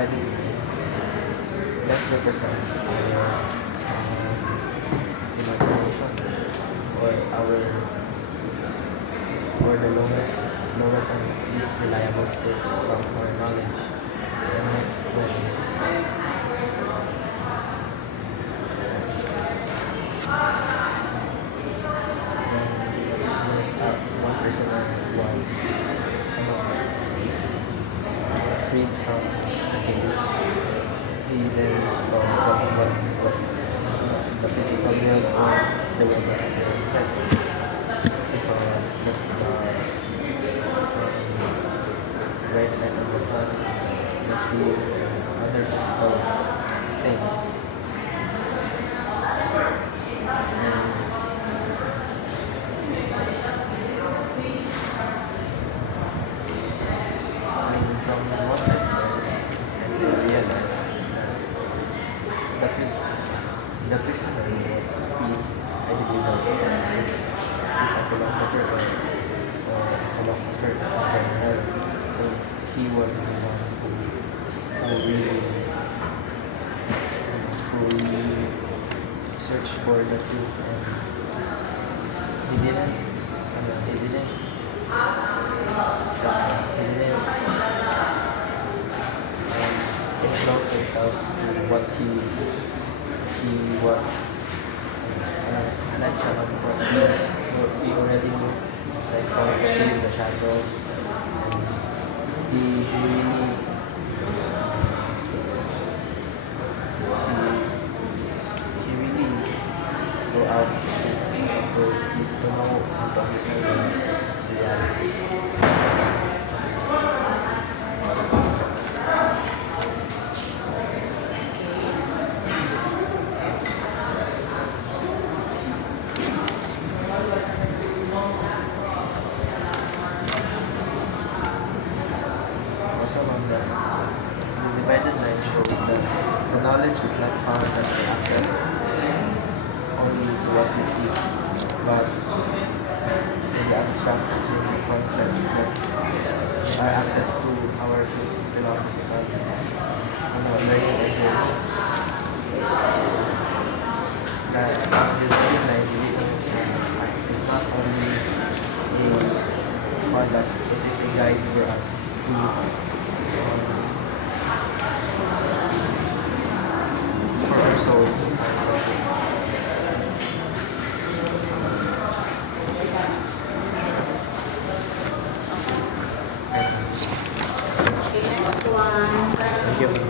divided left represents our imagination or our or the lowest and least reliable state from our knowledge. The next one. One person was freed from the cave. He then saw what was the physical world or the world that exists. He saw just the bright light of the sun, the trees, and other physical things. And from what I realized that the prisoner was free. I believe that it's a philosopher or a philosopher in general, since he was the one who really searched for the truth, and he didn't he didn't enclose himself to what he was an action of what he already knew, like how to leave the shadows. And he really he really go out to know and to understand the reality. Also on the divided line shows that the knowledge is not found at the access only to what we see, but in the abstract changing concepts that are access to our philosophical learning and journey. That the divided line is not only a product, it is a guide for us for our soul. Thank you.